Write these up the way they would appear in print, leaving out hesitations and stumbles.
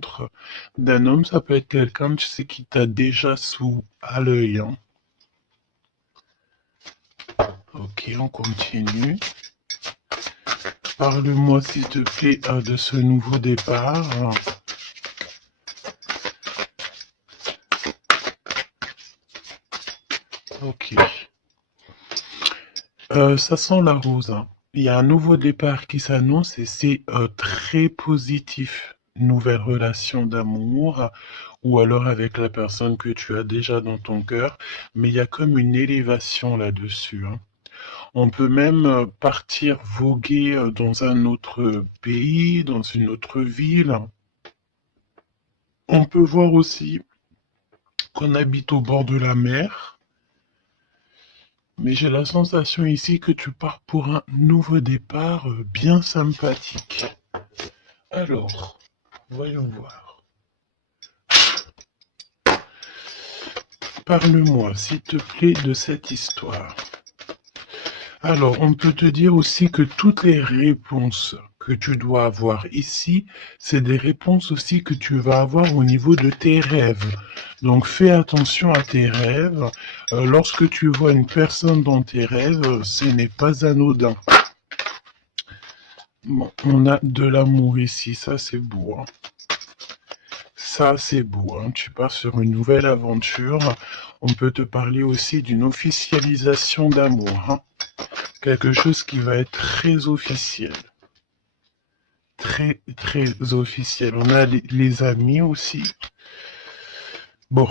rencontre d'un homme, ça peut être quelqu'un, tu sais, qui t'a déjà à l'œil, hein. Ok, on continue. Parle-moi, s'il te plaît, de ce nouveau départ. Ok. Ça sent la rose, hein. Il y a un nouveau départ qui s'annonce et c'est très positif. Nouvelle relation d'amour ou alors avec la personne que tu as déjà dans ton cœur, mais il y a comme une élévation là-dessus, hein. On peut même partir voguer dans un autre pays, dans une autre ville. On peut voir aussi qu'on habite au bord de la mer, mais j'ai la sensation ici que tu pars pour un nouveau départ bien sympathique. Alors, voyons voir. Parle-moi, s'il te plaît, de cette histoire. Alors, on peut te dire aussi que toutes les réponses que tu dois avoir ici, c'est des réponses aussi que tu vas avoir au niveau de tes rêves. Donc, fais attention à tes rêves. Lorsque tu vois une personne dans tes rêves, ce n'est pas anodin. Bon, on a de l'amour ici, ça c'est beau, hein. Ça c'est beau, hein. Tu pars sur une nouvelle aventure. On peut te parler aussi d'une officialisation d'amour, hein. Quelque chose qui va être très officiel. Très, très officiel. On a les amis aussi. Bon.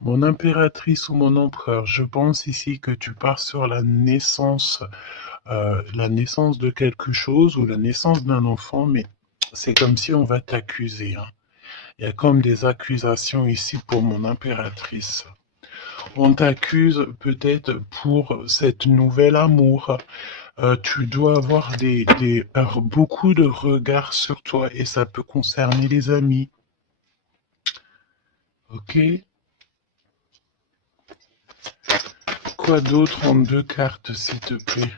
Mon impératrice ou mon empereur, je pense ici que tu pars sur la naissance de quelque chose ou la naissance d'un enfant, mais c'est comme si on va t'accuser, hein. Il y a comme des accusations ici pour mon impératrice. On t'accuse peut-être pour cette nouvelle amour. Tu dois avoir beaucoup de regards sur toi et ça peut concerner les amis. Ok? Quoi d'autre en deux cartes, s'il te plaît?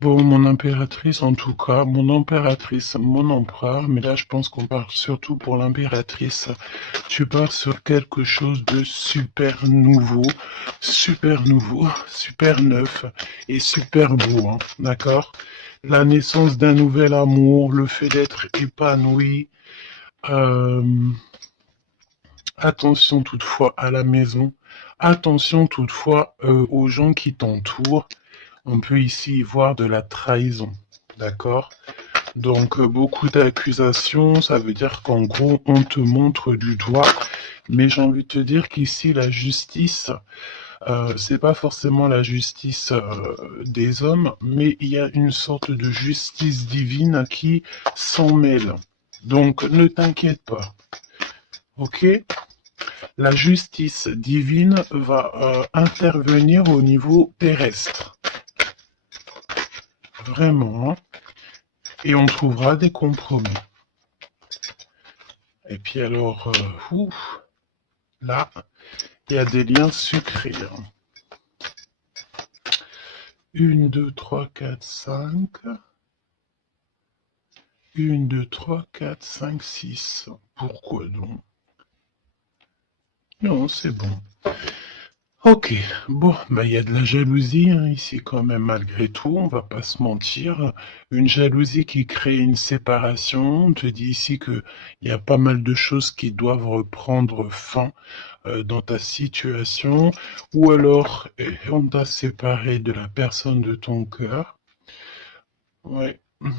Bon, mon impératrice, en tout cas, mon impératrice, mon empereur, mais là, je pense qu'on parle surtout pour l'impératrice. Tu pars sur quelque chose de super nouveau, super neuf et super beau, hein, d'accord? La naissance d'un nouvel amour, le fait d'être épanoui. euh, Attention toutefois à la maison. Attention toutefois aux gens qui t'entourent. On peut ici voir de la trahison, d'accord? Donc beaucoup d'accusations, ça veut dire qu'en gros on te montre du doigt, mais j'ai envie de te dire qu'ici la justice, c'est pas forcément la justice des hommes, mais il y a une sorte de justice divine qui s'en mêle. Donc ne t'inquiète pas, ok? La justice divine va intervenir au niveau terrestre, vraiment, hein. Et on trouvera des compromis. Et puis alors, là, il y a des liens sucrés, hein. 1, 2, 3, 4, 5. 1, 2, 3, 4, 5, 6. Pourquoi donc? Non, c'est bon. Ok, bon, bah il y a de la jalousie hein, ici quand même malgré tout, on va pas se mentir. Une jalousie qui crée une séparation. On te dit ici que il y a pas mal de choses qui doivent reprendre fin dans ta situation, ou alors on t'a séparé de la personne de ton cœur. Ouais. Mm,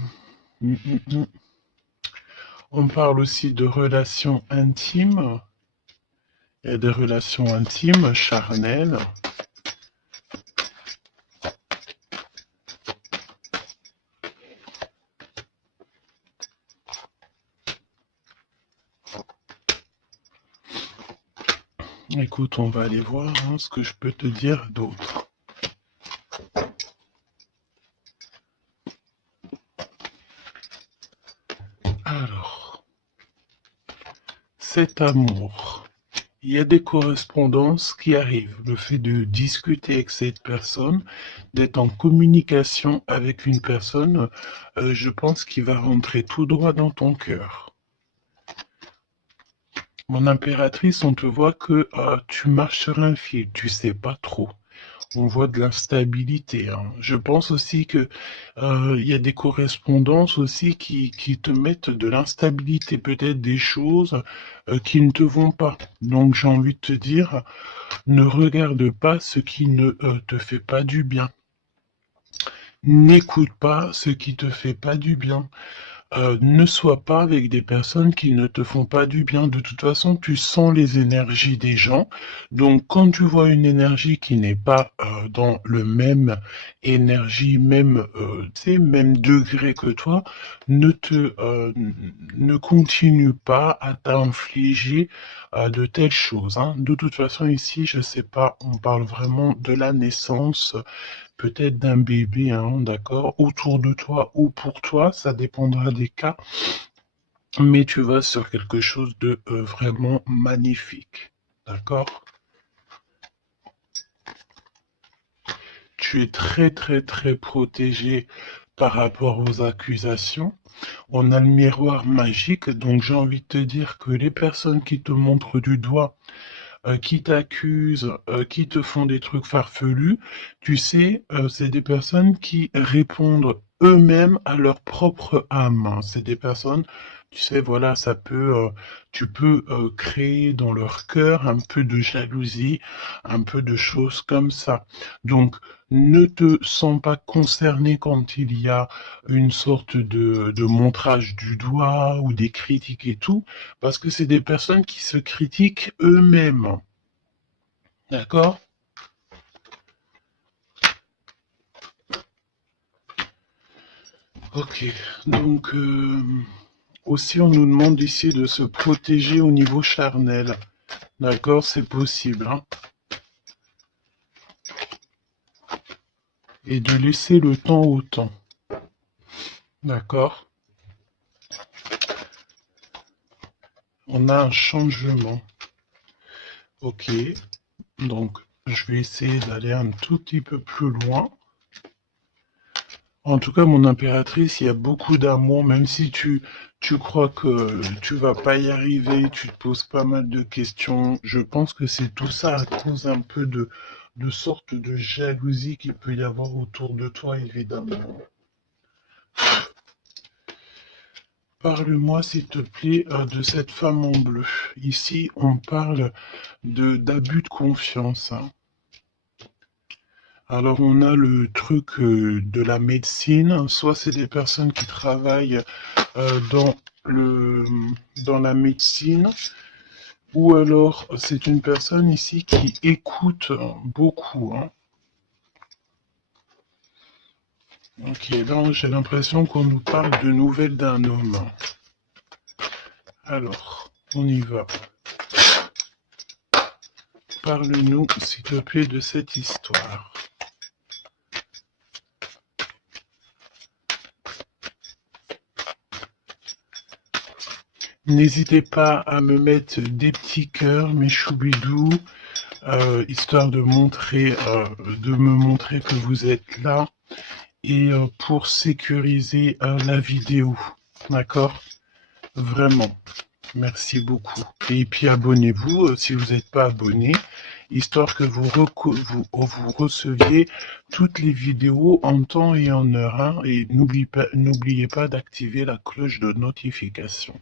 mm, mm. On parle aussi de relations intimes. Il y a des relations intimes, charnelles. Écoute, on va aller voir hein, ce que je peux te dire d'autre. Alors, cet amour, il y a des correspondances qui arrivent. Le fait de discuter avec cette personne, d'être en communication avec une personne, je pense qu'il va rentrer tout droit dans ton cœur. Mon impératrice, on te voit que tu marches sur un fil, tu sais pas trop. On voit de l'instabilité, hein. Je pense aussi que il y a des correspondances aussi qui te mettent de l'instabilité, peut-être des choses qui ne te vont pas. Donc j'ai envie de te dire, ne regarde pas ce qui ne te fait pas du bien. N'écoute pas ce qui te fait pas du bien. Ne sois pas avec des personnes qui ne te font pas du bien. De toute façon, tu sens les énergies des gens. Donc, quand tu vois une énergie qui n'est pas dans le même énergie, même, tu sais, même degré que toi, ne continue pas à t'infliger de telles choses, hein. De toute façon, ici, je sais pas, on parle vraiment de la naissance peut-être d'un bébé, hein, d'accord, autour de toi ou pour toi, ça dépendra des cas, mais tu vas sur quelque chose de vraiment magnifique, d'accord? Tu es très très très protégé par rapport aux accusations. On a le miroir magique, donc j'ai envie de te dire que les personnes qui te montrent du doigt, qui t'accusent, qui te font des trucs farfelus, tu sais, c'est des personnes qui répondent eux-mêmes à leur propre âme, hein. C'est des personnes, tu sais, voilà, tu peux créer dans leur cœur un peu de jalousie, un peu de choses comme ça. Donc, ne te sens pas concerné quand il y a une sorte de montrage du doigt ou des critiques et tout, parce que c'est des personnes qui se critiquent eux-mêmes. D'accord? Ok. Donc, aussi, on nous demande ici de se protéger au niveau charnel. D'accord? C'est possible, hein. Et de laisser le temps au temps. D'accord? On a un changement. Ok. Donc, je vais essayer d'aller un tout petit peu plus loin. En tout cas, mon impératrice, il y a beaucoup d'amour, même si tu crois que tu vas pas y arriver, tu te poses pas mal de questions. Je pense que c'est tout ça à cause un peu de sorte de jalousie qu'il peut y avoir autour de toi, évidemment. Parle-moi, s'il te plaît, de cette femme en bleu. Ici, on parle d'abus de confiance, hein. Alors on a le truc de la médecine, soit c'est des personnes qui travaillent dans le dans la médecine, ou alors c'est une personne ici qui écoute beaucoup, hein. Ok, là j'ai l'impression qu'on nous parle de nouvelles d'un homme. Alors, on y va. Parle-nous, s'il te plaît, de cette histoire. N'hésitez pas à me mettre des petits cœurs, mes choubidous, histoire de me montrer que vous êtes là et pour sécuriser la vidéo. D'accord? Vraiment. Merci beaucoup. Et puis abonnez-vous si vous n'êtes pas abonné, histoire que vous receviez toutes les vidéos en temps et en heure, hein. Et n'oubliez pas d'activer la cloche de notification.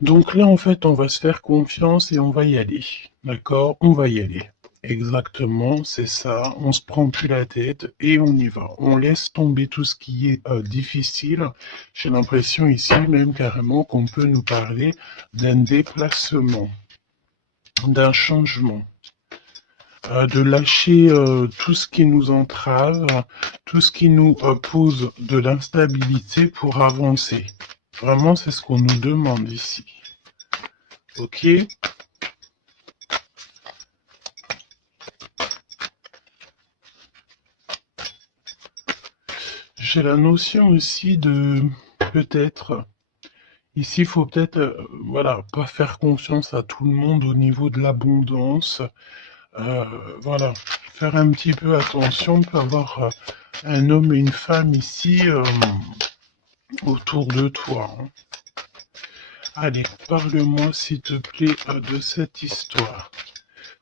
Donc là, en fait, on va se faire confiance et on va y aller. D'accord? On va y aller. Exactement, c'est ça. On se prend plus la tête et on y va. On laisse tomber tout ce qui est difficile. J'ai l'impression ici même carrément qu'on peut nous parler d'un déplacement, d'un changement, de lâcher tout ce qui nous entrave, tout ce qui nous pose de l'instabilité pour avancer. Vraiment, c'est ce qu'on nous demande ici. Ok? J'ai la notion aussi de peut-être Ici, il faut peut-être, voilà, pas faire confiance à tout le monde au niveau de l'abondance. Euh, voilà, faire un petit peu attention. On peut avoir un homme et une femme ici autour de toi, hein. Allez, parle-moi s'il te plaît de cette histoire.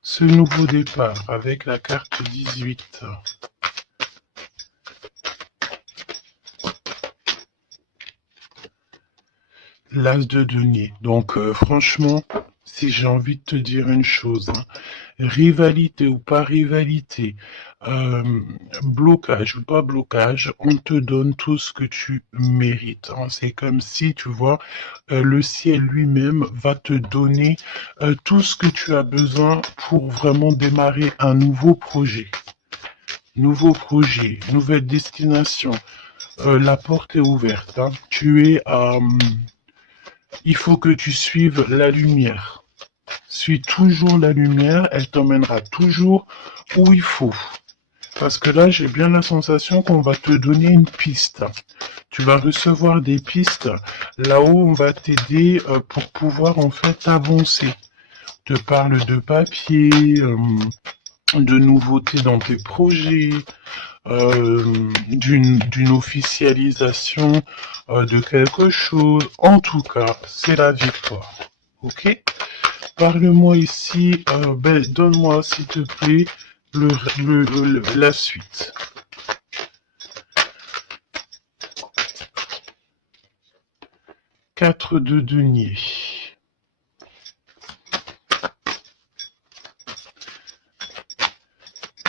Ce nouveau départ avec la carte 18. L'as de denier. Donc franchement, si j'ai envie de te dire une chose, hein, rivalité ou pas rivalité, euh, blocage ou pas blocage, on te donne tout ce que tu mérites, hein. C'est comme si, tu vois, le ciel lui-même va te donner tout ce que tu as besoin pour vraiment démarrer un nouveau projet. Nouveau projet, nouvelle destination. La porte est ouverte, hein. Il faut que tu suives la lumière. Suis toujours la lumière, elle t'emmènera toujours où il faut. Parce que là, j'ai bien la sensation qu'on va te donner une piste. Tu vas recevoir des pistes là-haut, on va t'aider pour pouvoir en fait avancer. On te parle de papier, de nouveautés dans tes projets, d'une officialisation de quelque chose. En tout cas, c'est la victoire. Ok? Parle-moi ici, donne-moi s'il te plaît la suite. 4 de denier.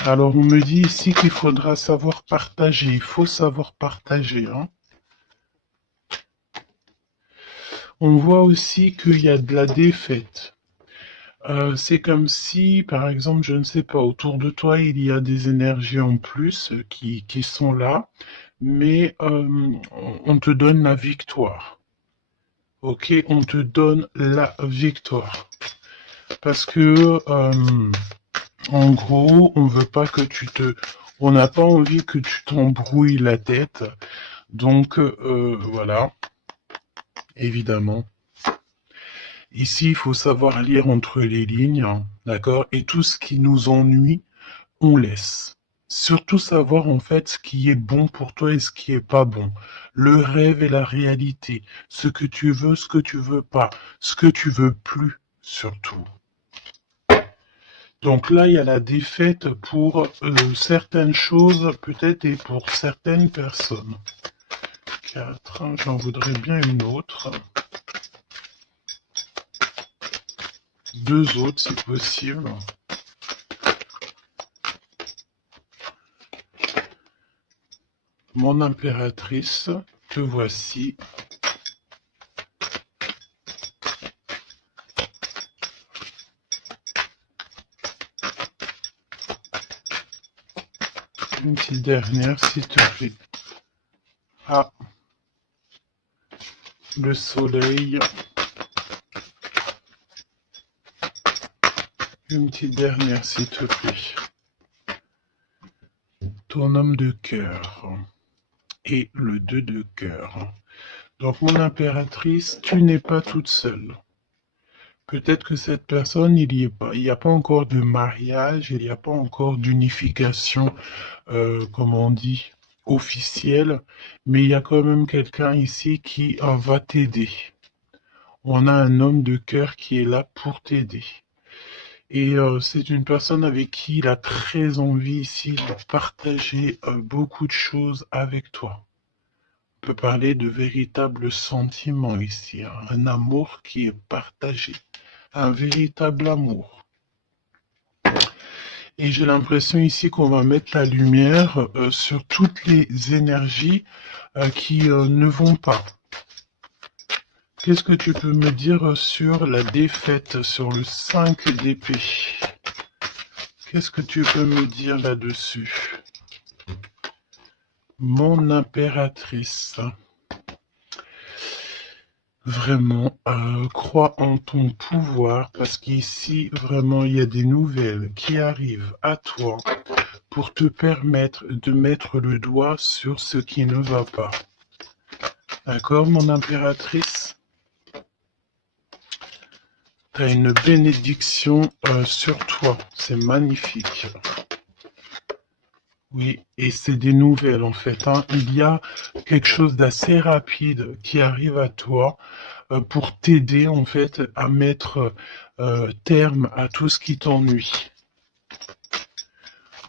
Alors on me dit ici qu'il faudra savoir partager, il faut savoir partager, hein. On voit aussi qu'il y a de la défaite. C'est comme si, par exemple, je ne sais pas, autour de toi, il y a des énergies en plus qui sont là, mais on te donne la victoire. Ok, on te donne la victoire. Parce que, en gros, on veut pas que on n'a pas envie que tu t'embrouilles la tête. Donc, voilà, évidemment. Ici, il faut savoir lire entre les lignes, hein, d'accord? Et tout ce qui nous ennuie, on laisse. Surtout savoir en fait ce qui est bon pour toi et ce qui est pas bon. Le rêve et la réalité. Ce que tu veux, ce que tu veux pas. Ce que tu veux plus, surtout. Donc là, il y a la défaite pour certaines choses, peut-être, et pour certaines personnes. 4, j'en voudrais bien une autre. 2 autres, si possible. Mon impératrice, te voici. Une petite dernière, s'il te plaît. Ah, le soleil. Une petite dernière, s'il te plaît. Ton homme de cœur. Et le 2 de cœur. Donc, mon impératrice, tu n'es pas toute seule. Peut-être que cette personne, il n'y a pas encore de mariage, il n'y a pas encore d'unification, comment on dit, officielle, mais il y a quand même quelqu'un ici qui va t'aider. On a un homme de cœur qui est là pour t'aider. Et c'est une personne avec qui il a très envie ici de partager beaucoup de choses avec toi. On peut parler de véritables sentiments ici, hein. Un amour qui est partagé, un véritable amour. Et j'ai l'impression ici qu'on va mettre la lumière sur toutes les énergies qui ne vont pas. Qu'est-ce que tu peux me dire sur la défaite, sur le 5 d'épée? Qu'est-ce que tu peux me dire là-dessus? Mon impératrice. Vraiment, crois en ton pouvoir parce qu'ici, vraiment, il y a des nouvelles qui arrivent à toi pour te permettre de mettre le doigt sur ce qui ne va pas. D'accord, mon impératrice? Tu as une bénédiction sur toi. C'est magnifique. Oui, et c'est des nouvelles en fait, hein. Il y a quelque chose d'assez rapide qui arrive à toi pour t'aider en fait à mettre terme à tout ce qui t'ennuie.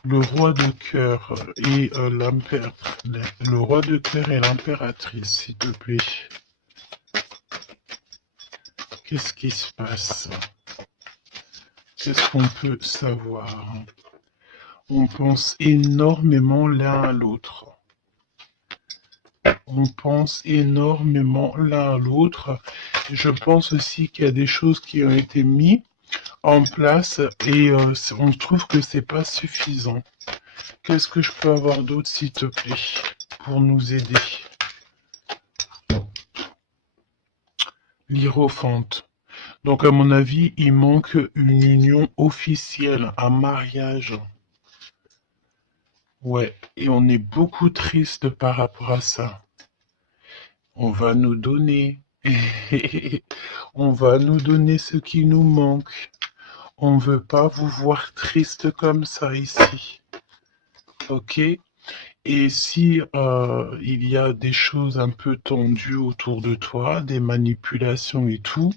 Le roi de cœur et le roi de cœur et l'impératrice, s'il te plaît. Qu'est-ce qui se passe? Qu'est-ce qu'on peut savoir? On pense énormément l'un à l'autre. On pense énormément l'un à l'autre. Je pense aussi qu'il y a des choses qui ont été mises en place et on trouve que c'est pas suffisant. Qu'est-ce que je peux avoir d'autre, s'il te plaît, pour nous aider? L'Hiérophante. Donc, à mon avis, il manque une union officielle, un mariage. Ouais, et on est beaucoup triste par rapport à ça. On va nous donner. On va nous donner ce qui nous manque. On ne veut pas vous voir triste comme ça ici. Ok? Et si il y a des choses un peu tendues autour de toi, des manipulations et tout,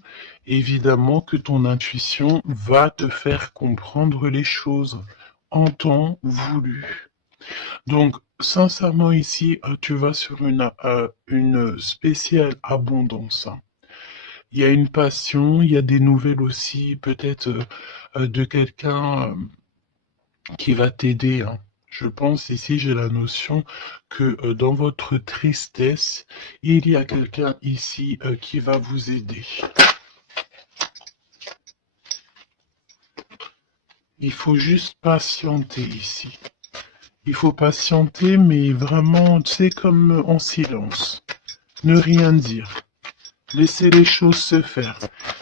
évidemment que ton intuition va te faire comprendre les choses en temps voulu. Donc, sincèrement, ici, tu vas sur une spéciale abondance. Il y a une passion, il y a des nouvelles aussi, peut-être de quelqu'un qui va t'aider, hein. Je pense ici, j'ai la notion que dans votre tristesse, il y a quelqu'un ici qui va vous aider. Il faut juste patienter ici. Il faut patienter, mais vraiment, tu sais, comme en silence. Ne rien dire. Laisser les choses se faire.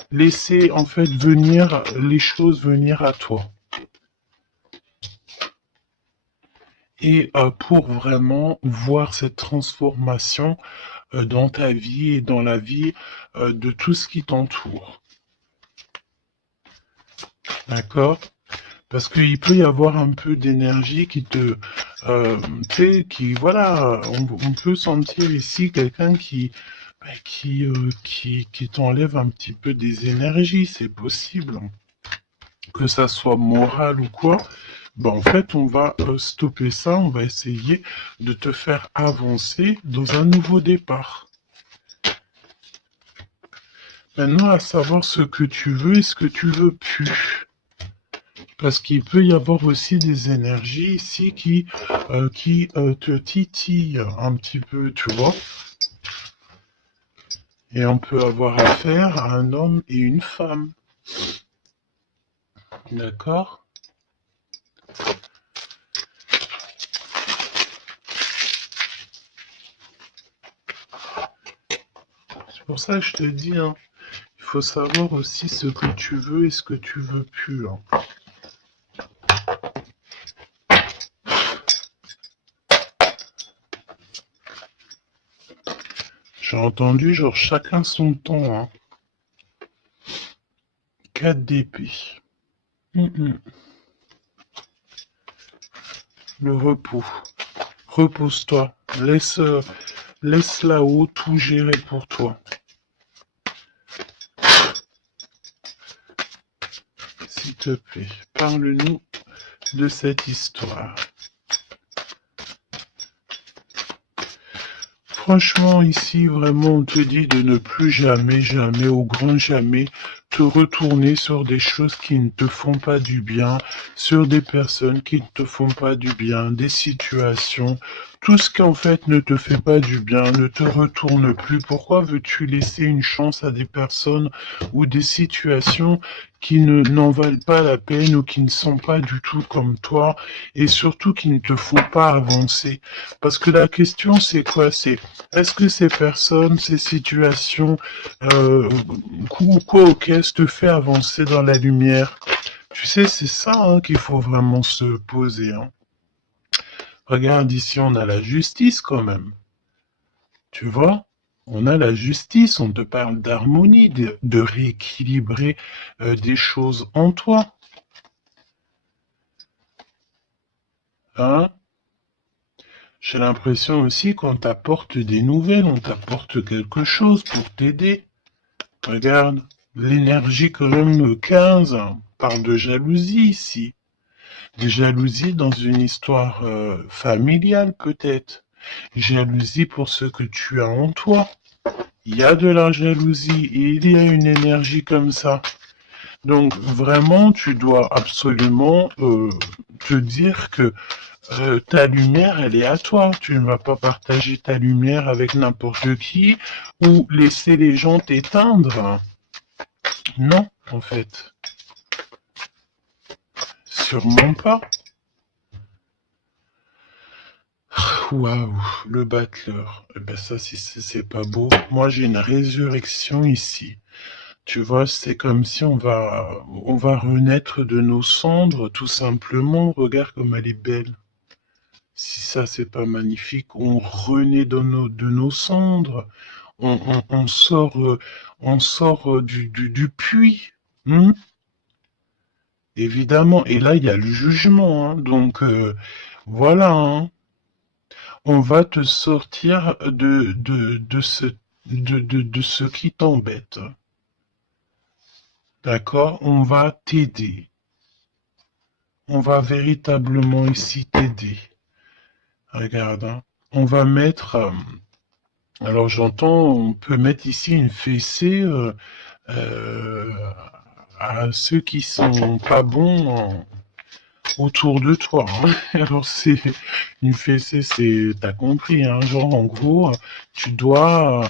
Laisser, en fait, venir, les choses venir à toi. Et pour vraiment voir cette transformation dans ta vie et dans la vie de tout ce qui t'entoure. D'accord? Parce qu'il peut y avoir un peu d'énergie qui te... tu sais, qui... Voilà, on peut sentir ici quelqu'un qui t'enlève un petit peu des énergies, c'est possible. Que ça soit moral ou quoi. Ben, en fait, on va stopper ça, on va essayer de te faire avancer dans un nouveau départ. Maintenant, à savoir ce que tu veux et ce que tu veux plus. Parce qu'il peut y avoir aussi des énergies ici qui te titillent un petit peu, tu vois. Et on peut avoir affaire à un homme et une femme. D'accord? C'est pour ça que je te dis, hein, il faut savoir aussi ce que tu veux et ce que tu veux plus, hein. J'ai entendu, genre, chacun son temps, hein. 4 d'épée. Le repos. Repose-toi. Laisse là-haut tout gérer pour toi. S'il te plaît, parle-nous de cette histoire. Franchement, ici, vraiment, on te dit de ne plus jamais, jamais, au grand jamais, te retourner sur des choses qui ne te font pas du bien, sur des personnes qui ne te font pas du bien, des situations. Tout ce qui en fait ne te fait pas du bien, ne te retourne plus. Pourquoi veux-tu laisser une chance à des personnes ou des situations qui n'en valent pas la peine ou qui ne sont pas du tout comme toi et surtout qui ne te font pas avancer? Parce que la question c'est quoi? C'est est-ce que ces personnes, ces situations, quoi auquel te fait avancer dans la lumière? Tu sais, c'est ça hein, qu'il faut vraiment se poser, hein. Regarde ici, on a la justice quand même. Tu vois? On a la justice, on te parle d'harmonie, de rééquilibrer des choses en toi. Hein? J'ai l'impression aussi qu'on t'apporte des nouvelles, on t'apporte quelque chose pour t'aider. Regarde, l'énergie quand même 15 parle de jalousie ici. De jalousie dans une histoire familiale peut-être. Jalousie pour ce que tu as en toi. Il y a de la jalousie et il y a une énergie comme ça. Donc vraiment, tu dois absolument te dire que ta lumière, elle est à toi. Tu ne vas pas partager ta lumière avec n'importe qui ou laisser les gens t'éteindre. Non, en fait. Sûrement pas. Waouh, le battleur. Eh ben ça, si c'est pas beau. Moi, j'ai une résurrection ici. Tu vois, c'est comme si on va renaître de nos cendres, tout simplement. Regarde comme elle est belle. Si ça, c'est pas magnifique, on renaît de nos cendres. On sort du puits. Hmm. Évidemment. Et là, il y a le jugement. Hein. Donc, voilà. Hein. On va te sortir de ce qui t'embête. D'accord? On va t'aider. On va véritablement ici t'aider. Regarde, hein. On va mettre... alors j'entends, on peut mettre ici une fessée euh, à ceux qui sont pas bons autour de toi. Hein. Alors c'est une fessée, c'est... T'as compris, hein? Genre en gros, tu dois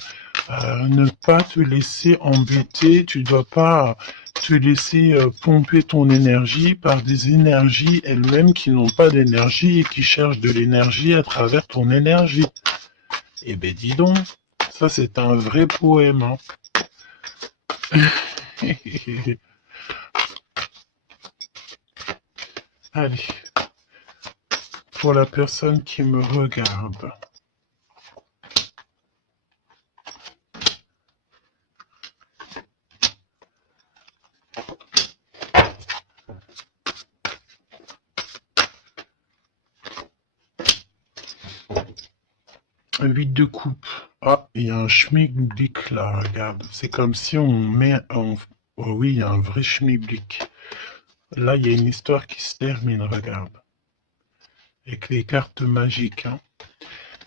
ne pas te laisser embêter, tu dois pas te laisser pomper ton énergie par des énergies elles-mêmes qui n'ont pas d'énergie et qui cherchent de l'énergie à travers ton énergie. Eh ben dis donc, ça c'est un vrai poème. Hein. Allez, pour la personne qui me regarde. 8 de coupe. Ah, il y a un schmilblick là, regarde. C'est comme si on met un... Oh oui, il y a un vrai schmilblick. Là, il y a une histoire qui se termine, regarde. Avec les cartes magiques, hein.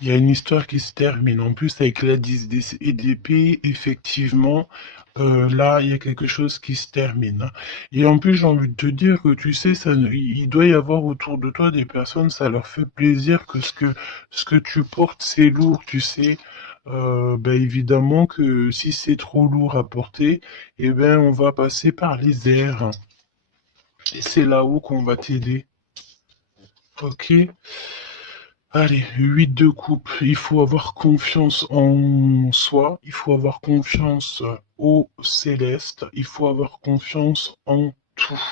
Il y a une histoire qui se termine. En plus, avec la 10 d'épée, effectivement, là, il y a quelque chose qui se termine. Hein. Et en plus, j'ai envie de te dire que, tu sais, il doit y avoir autour de toi des personnes, ça leur fait plaisir que ce que tu portes, c'est lourd, tu sais. Ben évidemment que si c'est trop lourd à porter, eh ben on va passer par les airs. Et c'est là-haut qu'on va t'aider. Ok? Allez, 8 de coupe. Il faut avoir confiance en soi, il faut avoir confiance au céleste, il faut avoir confiance en tout.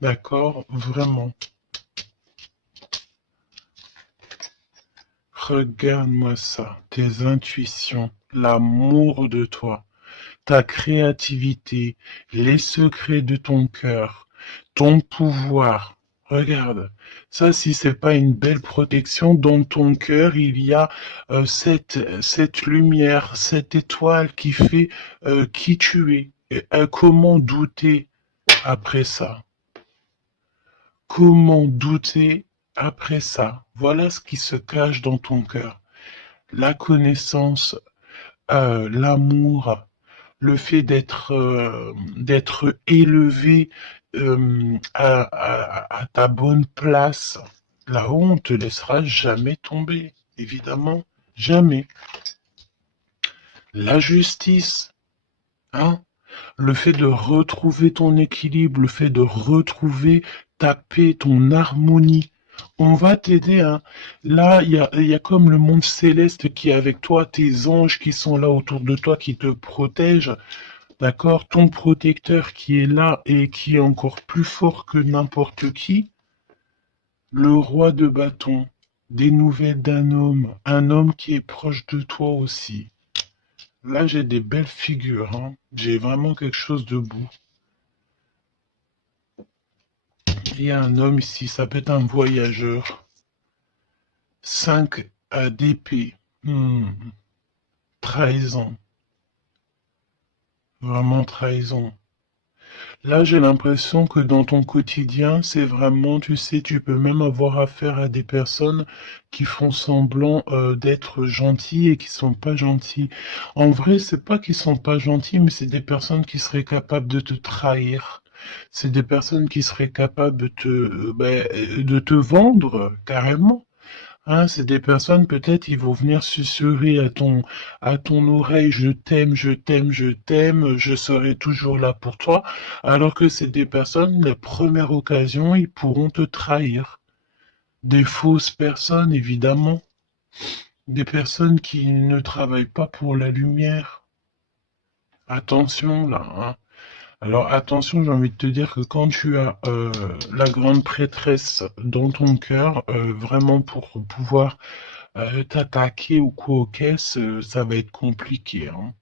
D'accord? Vraiment. Regarde-moi ça, tes intuitions, l'amour de toi, ta créativité, les secrets de ton cœur, ton pouvoir. Regarde, ça, si c'est pas une belle protection, dans ton cœur, il y a cette lumière, cette étoile qui fait qui tu es. Et, comment douter après ça? Comment douter après ça? Voilà ce qui se cache dans ton cœur. La connaissance, l'amour, le fait d'être élevé à ta bonne place, là-haut, on te laissera jamais tomber, évidemment, jamais. La justice, hein, le fait de retrouver ton équilibre, le fait de retrouver ta paix, ton harmonie. On va t'aider. Hein. Là, il y a comme le monde céleste qui est avec toi, tes anges qui sont là autour de toi, qui te protègent. D'accord? Ton protecteur qui est là et qui est encore plus fort que n'importe qui. Le roi de bâton. Des nouvelles d'un homme. Un homme qui est proche de toi aussi. Là, j'ai des belles figures, hein. J'ai vraiment quelque chose de beau. Il y a un homme ici, ça peut être un voyageur. 5 d'épée. Trahison. Vraiment trahison. Là, j'ai l'impression que dans ton quotidien, c'est vraiment, tu sais, tu peux même avoir affaire à des personnes qui font semblant d'être gentils et qui sont pas gentils. En vrai, c'est pas qu'ils sont pas gentils, mais c'est des personnes qui seraient capables de te trahir. C'est des personnes qui seraient capables de te vendre carrément. Hein, c'est des personnes, peut-être, ils vont venir susurrer à ton oreille, je t'aime, je t'aime, je t'aime, je serai toujours là pour toi, alors que c'est des personnes, la première occasion, ils pourront te trahir. Des fausses personnes, évidemment. Des personnes qui ne travaillent pas pour la lumière. Attention, là, hein. Alors attention, j'ai envie de te dire que quand tu as la grande prêtresse dans ton cœur, vraiment pour pouvoir t'attaquer ou quoi aux caisses, ça va être compliqué, hein.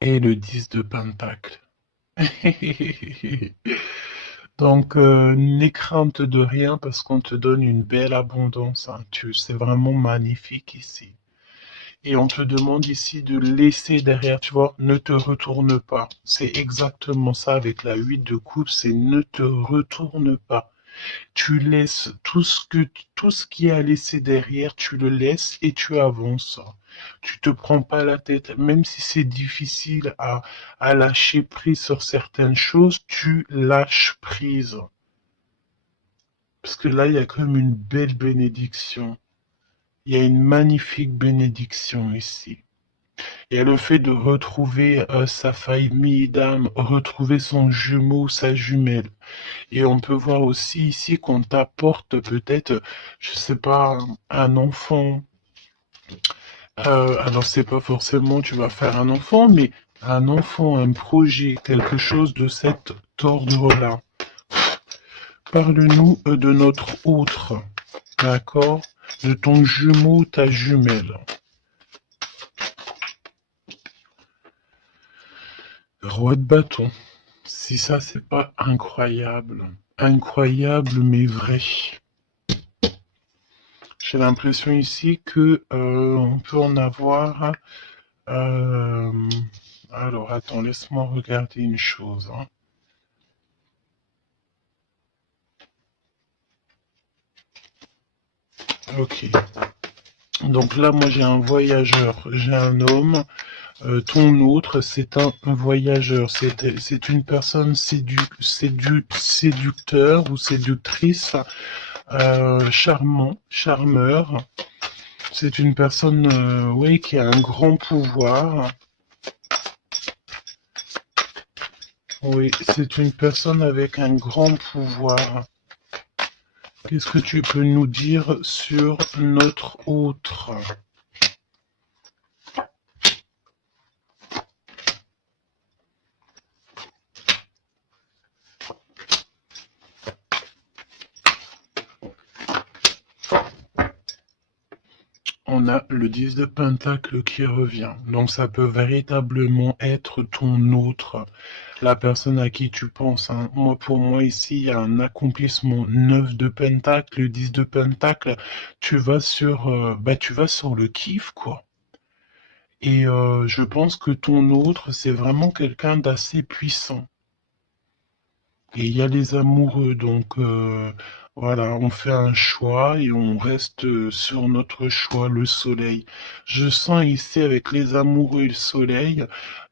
Et le 10 de Pentacle. Donc, n'aie crainte de rien parce qu'on te donne une belle abondance, hein. C'est vraiment magnifique ici. Et on te demande ici de laisser derrière, tu vois, ne te retourne pas. C'est exactement ça avec la 8 de coupe, c'est ne te retourne pas. Tu laisses tout ce qui est à laisser derrière, tu le laisses et tu avances. Tu te prends pas la tête, même si c'est difficile à lâcher prise sur certaines choses, tu lâches prise. Parce que là, il y a quand même une belle bénédiction. Il y a une magnifique bénédiction ici. Il y a le fait de retrouver sa famille d'âme, retrouver son jumeau, sa jumelle. Et on peut voir aussi ici qu'on t'apporte peut-être, je sais pas, un enfant. Alors c'est pas forcément tu vas faire un enfant, mais un enfant, un projet, quelque chose de cet ordre-là. Parle-nous de notre autre, d'accord? De ton jumeau, ta jumelle. Roi de bâton. Si ça, c'est pas incroyable. Incroyable, mais vrai. J'ai l'impression ici que on peut en avoir. euh, alors, attends, laisse-moi regarder une chose, hein. Ok. Donc là, moi, j'ai un voyageur, j'ai un homme. Ton autre, c'est un voyageur. C'est une personne séducteur ou séductrice, charmant, charmeur. C'est une personne, oui, qui a un grand pouvoir. Oui, c'est une personne avec un grand pouvoir. Qu'est-ce que tu peux nous dire sur notre autre? On a le 10 de Pentacle qui revient. Donc ça peut véritablement être ton autre, la personne à qui tu penses, hein. Moi, pour moi, ici, il y a un accomplissement. 9 de Pentacle, 10 de Pentacle. Tu vas sur le kiff, quoi. Et je pense que ton autre, c'est vraiment quelqu'un d'assez puissant. Et il y a les amoureux, donc voilà, on fait un choix et on reste sur notre choix, le soleil. Je sens ici avec les amoureux et le soleil,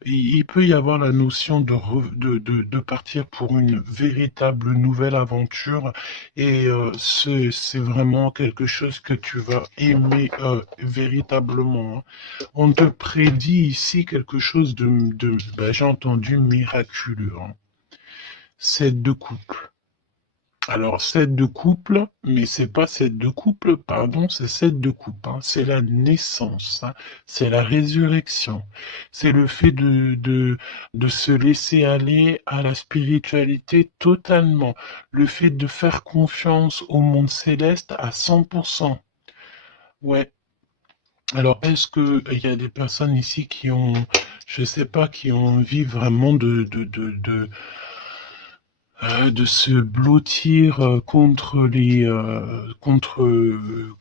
il peut y avoir la notion de partir pour une véritable nouvelle aventure et c'est vraiment quelque chose que tu vas aimer véritablement, hein. On te prédit ici quelque chose j'ai entendu miraculeux, hein. 7 de couple. Alors, 7 de couple, mais c'est pas 7 de couple, pardon, c'est 7 de couple, hein. C'est la naissance, hein. C'est la résurrection. C'est le fait de se laisser aller à la spiritualité totalement. Le fait de faire confiance au monde céleste à 100%. Ouais. Alors, est-ce que il y a des personnes ici qui ont, je sais pas, qui ont envie vraiment de se blottir contre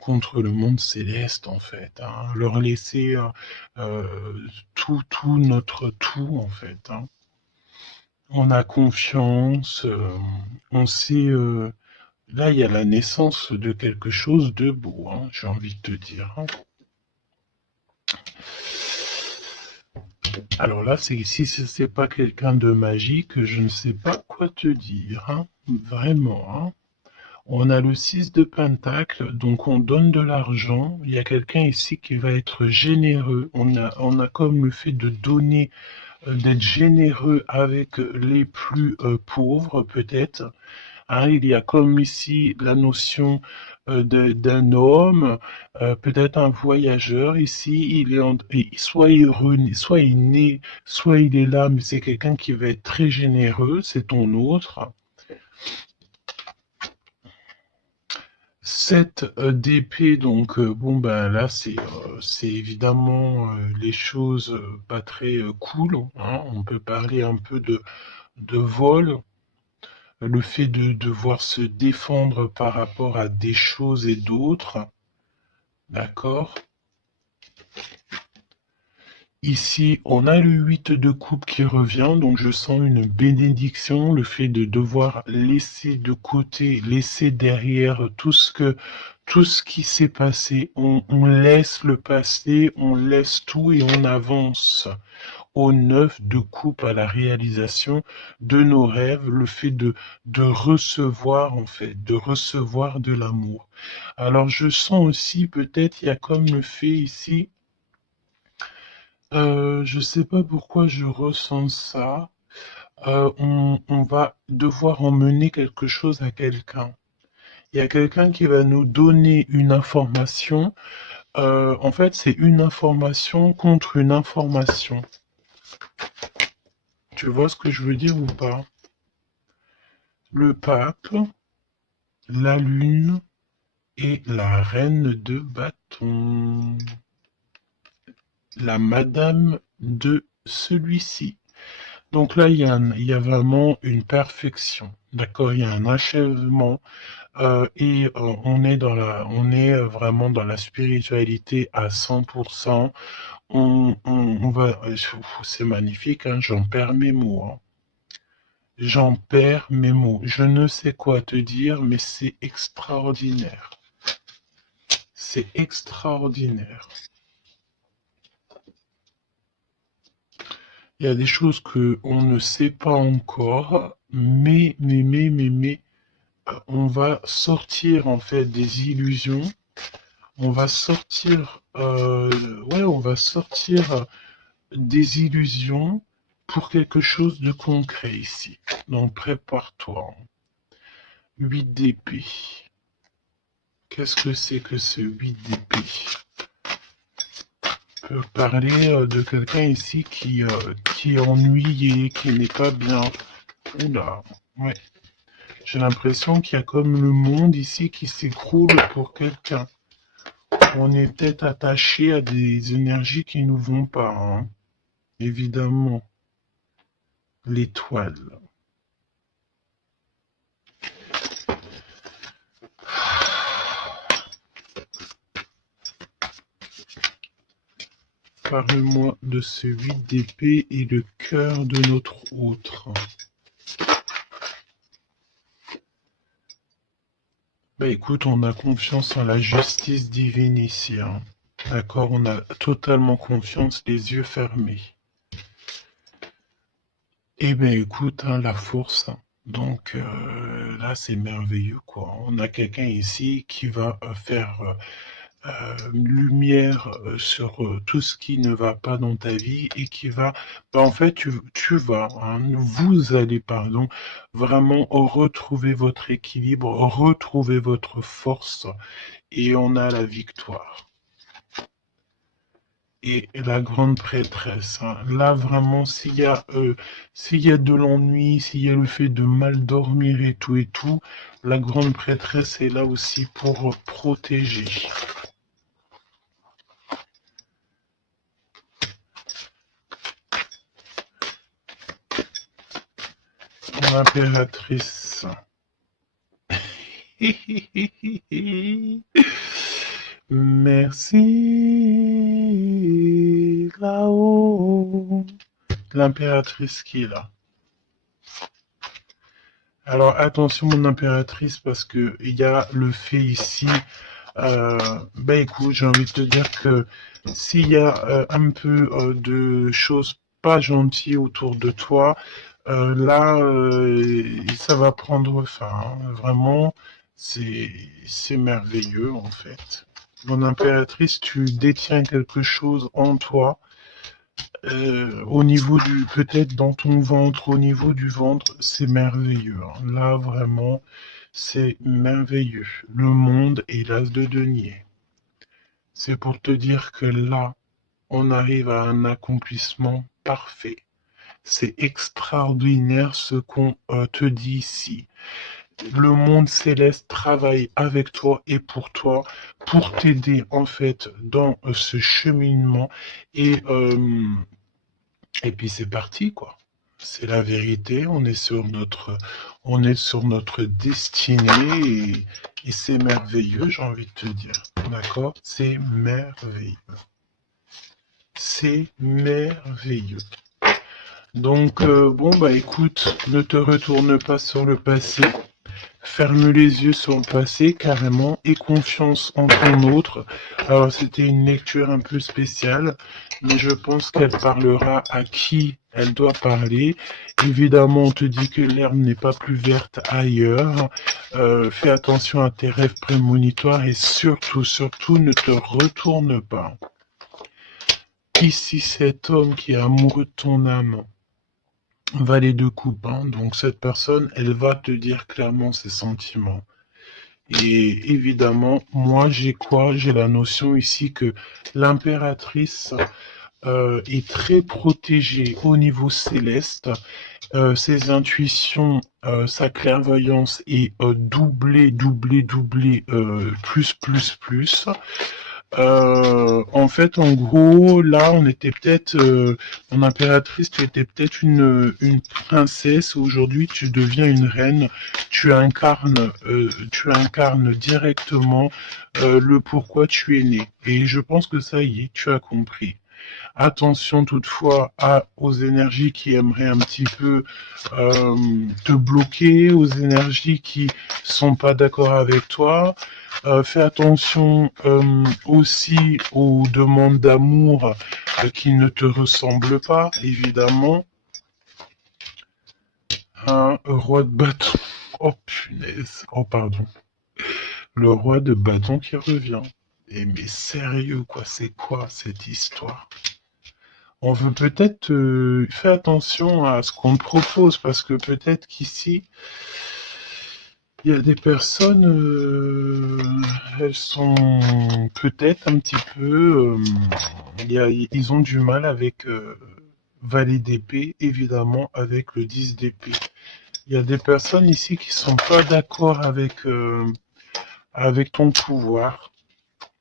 contre le monde céleste en fait, hein. Leur laisser tout notre tout en fait, hein. On a confiance, on sait. Là, il y a la naissance de quelque chose de beau, hein, j'ai envie de te dire, hein. Alors là, si c'est pas quelqu'un de magique, je ne sais pas quoi te dire, hein. Vraiment, hein. On a le 6 de Pentacle, donc on donne de l'argent. Il y a quelqu'un ici qui va être généreux. On a comme le fait de donner, d'être généreux avec les plus pauvres, peut-être. Hein, il y a comme ici la notion d'un homme, peut-être un voyageur ici. Soit soit il est né, soit il est là, mais c'est quelqu'un qui va être très généreux. C'est ton autre. 7 d'épée, donc bon ben là c'est évidemment les choses pas très cool, hein. On peut parler un peu de vol, le fait de devoir se défendre par rapport à des choses et d'autres, d'accord? Ici, on a le 8 de coupe qui revient, donc je sens une bénédiction, le fait de devoir laisser de côté, laisser derrière tout ce qui s'est passé. On laisse le passé, on laisse tout et on avance au 9 de coupe à la réalisation de nos rêves, le fait de recevoir, en fait, de recevoir de l'amour. Alors je sens aussi, peut-être, il y a comme le fait ici, je sais pas pourquoi je ressens ça. On va devoir emmener quelque chose à quelqu'un. Il y a quelqu'un qui va nous donner une information. En fait, c'est une information contre une information. Tu vois ce que je veux dire ou pas? Le pape, la lune et la reine de bâton. La madame de celui-ci. Donc là, il y a vraiment une perfection. D'accord, il y a un achèvement on est vraiment dans la spiritualité à 100%. On va, c'est magnifique, hein, j'en perds mes mots, hein. J'en perds mes mots. Je ne sais quoi te dire, mais c'est extraordinaire. C'est extraordinaire. Il y a des choses que on ne sait pas encore, mais on va sortir en fait des illusions. On va sortir, ouais, on va sortir des illusions pour quelque chose de concret ici. Donc prépare-toi. 8 d'épée. Qu'est-ce que c'est que ce 8 d'épée? On peut parler de quelqu'un ici qui est ennuyé, qui n'est pas bien. Oula, ouais. J'ai l'impression qu'il y a comme le monde ici qui s'écroule pour quelqu'un. On est peut-être attaché à des énergies qui nous vont pas, hein. Évidemment, l'étoile. Parle-moi de ce 8 d'épée et le cœur de notre autre. Bah écoute, on a confiance en la justice divine ici, hein. D'accord, on a totalement confiance, les yeux fermés. Eh bien écoute, hein, la force, hein. Donc là, c'est merveilleux, quoi. On a quelqu'un ici qui va faire lumière sur tout ce qui ne va pas dans ta vie et qui va, bah, en fait, tu vas, hein, vous allez, pardon, vraiment retrouver votre équilibre, retrouver votre force et on a la victoire. Et la grande prêtresse, hein. Là, vraiment, s'il y a de l'ennui, s'il y a le fait de mal dormir et tout, la grande prêtresse est là aussi pour protéger. l'impératrice. Merci là-haut. L'impératrice qui est là. Alors attention mon impératrice parce que il y a le fait ici. Écoute, j'ai envie de te dire que s'il y a un peu de choses pas gentilles autour de toi, là ça va prendre fin. Hein. Vraiment, c'est merveilleux en fait. Mon impératrice, tu détiens quelque chose en toi. Au niveau du, peut-être dans ton ventre, au niveau du ventre, c'est merveilleux. Hein. Là, vraiment, c'est merveilleux. Le monde est l'as de denier. C'est pour te dire que là, on arrive à un accomplissement parfait. C'est extraordinaire ce qu'on te dit ici. Le monde céleste travaille avec toi et pour t'aider en fait dans ce cheminement et et puis c'est parti, quoi. C'est la vérité, on est sur notre destinée et c'est merveilleux, j'ai envie de te dire. D'accord? C'est merveilleux. C'est merveilleux. Donc, écoute, ne te retourne pas sur le passé. Ferme les yeux sur le passé carrément et confiance en ton autre. Alors c'était une lecture un peu spéciale, mais je pense qu'elle parlera à qui elle doit parler. Évidemment, on te dit que l'herbe n'est pas plus verte ailleurs. Fais attention à tes rêves prémonitoires et surtout, surtout, ne te retourne pas. Ici, cet homme qui est amoureux de ton âme, valet de coupe, hein, donc cette personne, elle va te dire clairement ses sentiments. Et évidemment, moi, j'ai quoi? J'ai la notion ici que l'impératrice est très protégée au niveau céleste. Ses intuitions, sa clairvoyance est doublée, plus. En fait, en gros, là, on était peut-être, mon impératrice, tu étais peut-être une princesse. Aujourd'hui, tu deviens une reine. Tu incarnes directement le pourquoi tu es né. Et je pense que ça y est, tu as compris. Attention toutefois aux énergies qui aimeraient un petit peu te bloquer, aux énergies qui sont pas d'accord avec toi. Fais attention aussi aux demandes d'amour qui ne te ressemblent pas, évidemment. Un roi de bâton. Oh punaise. Oh pardon. Le roi de bâton qui revient. Mais sérieux quoi, c'est quoi cette histoire? On veut peut-être faire attention à ce qu'on te propose parce que peut-être qu'ici, il y a des personnes, elles sont peut-être un petit peu, ils ont du mal avec valet d'épée, évidemment, avec le 10 d'épée. Il y a des personnes ici qui sont pas d'accord avec ton pouvoir.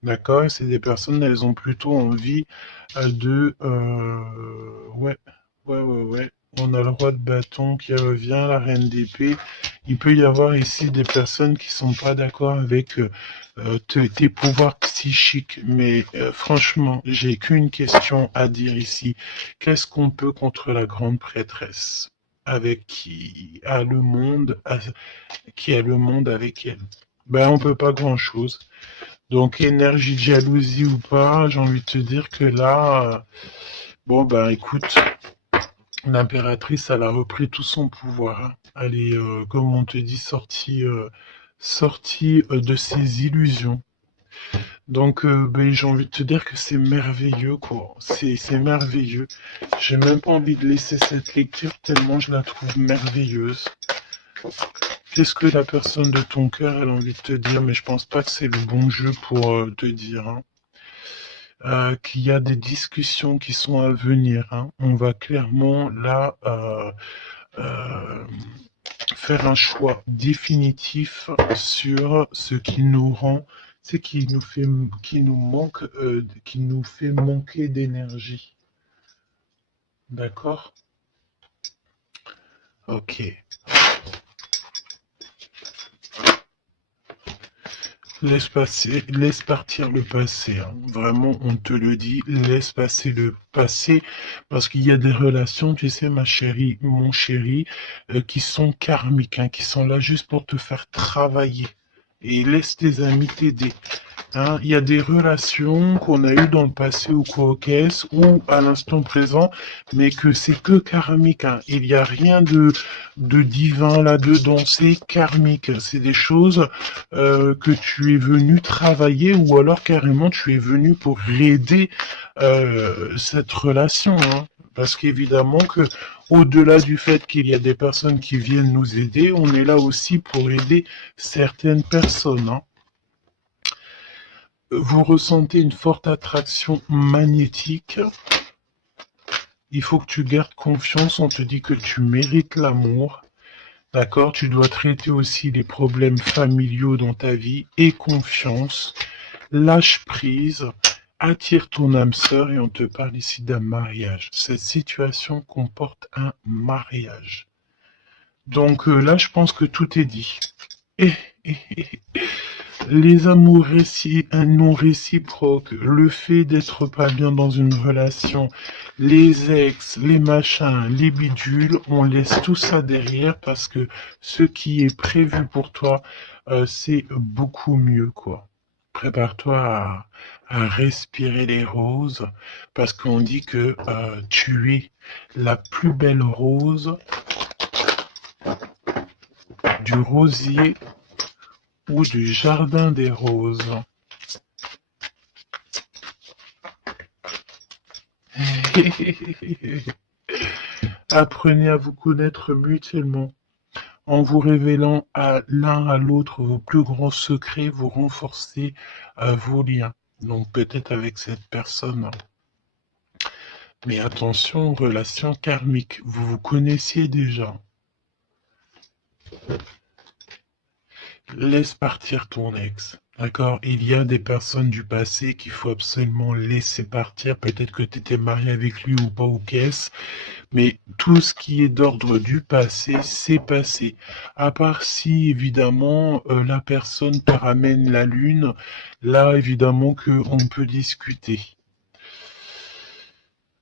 D'accord? Et c'est des personnes, elles ont plutôt envie de... ouais. On a le roi de bâton qui revient, la reine d'épée. Il peut y avoir ici des personnes qui sont pas d'accord avec tes pouvoirs psychiques. Mais franchement, j'ai qu'une question à dire ici. Qu'est-ce qu'on peut contre la grande prêtresse avec qui a le monde avec elle? Ben, on peut pas grand-chose. Donc, énergie de jalousie ou pas, j'ai envie de te dire que là, écoute, l'impératrice, elle a repris tout son pouvoir. Hein. Elle est, comme on te dit, sortie de ses illusions. Donc, j'ai envie de te dire que c'est merveilleux, quoi. C'est merveilleux. J'ai même pas envie de laisser cette lecture tellement je la trouve merveilleuse. Qu'est-ce que la personne de ton cœur elle a envie de te dire? Mais je pense pas que c'est le bon jeu pour te dire. Hein. Qu'il y a des discussions qui sont à venir. Hein. On va clairement là euh, faire un choix définitif sur ce qui nous rend, ce qui nous fait manquer d'énergie. D'accord? Ok. Laisse partir le passé, hein. Vraiment, on te le dit, laisse passer le passé, parce qu'il y a des relations, tu sais, ma chérie, mon chéri, qui sont karmiques, hein, qui sont là juste pour te faire travailler. Et laisse tes amis t'aider. Hein, il y a des relations qu'on a eues dans le passé ou quoi qu'est-ce, ou à l'instant présent, mais que c'est que karmique. Hein. Il n'y a rien de divin là-dedans, c'est karmique. C'est des choses que tu es venu travailler ou alors carrément tu es venu pour aider cette relation. Hein. Parce qu'évidemment que au-delà du fait qu'il y a des personnes qui viennent nous aider, on est là aussi pour aider certaines personnes. Hein. Vous ressentez une forte attraction magnétique. Il faut que tu gardes confiance. On te dit que tu mérites l'amour. D'accord? Tu dois traiter aussi les problèmes familiaux dans ta vie et confiance. Lâche prise. Attire ton âme sœur et on te parle ici d'un mariage. Cette situation comporte un mariage. Donc là, je pense que tout est dit. Et, les amours non réciproques, le fait d'être pas bien dans une relation, les ex, les machins, les bidules, on laisse tout ça derrière parce que ce qui est prévu pour toi, c'est beaucoup mieux, quoi. Prépare-toi à respirer les roses parce qu'on dit que tu es la plus belle rose du rosier ou du jardin des roses. Apprenez à vous connaître mutuellement en vous révélant à l'un à l'autre vos plus grands secrets, vous renforcez vos liens. Donc peut-être avec cette personne. Mais attention, relation karmique, vous vous connaissiez déjà. Laisse partir ton ex. D'accord? Il y a des personnes du passé qu'il faut absolument laisser partir. Peut-être que tu étais marié avec lui ou pas ou qu'est-ce. Mais tout ce qui est d'ordre du passé, c'est passé. À part si, évidemment, la personne te ramène la lune, là, évidemment, qu'on peut discuter.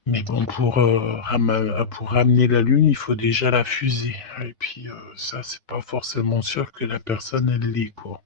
Mais bon, pour ramener la lune, il faut déjà la fuser. Et puis, ça, c'est pas forcément sûr que la personne, elle l'est, quoi.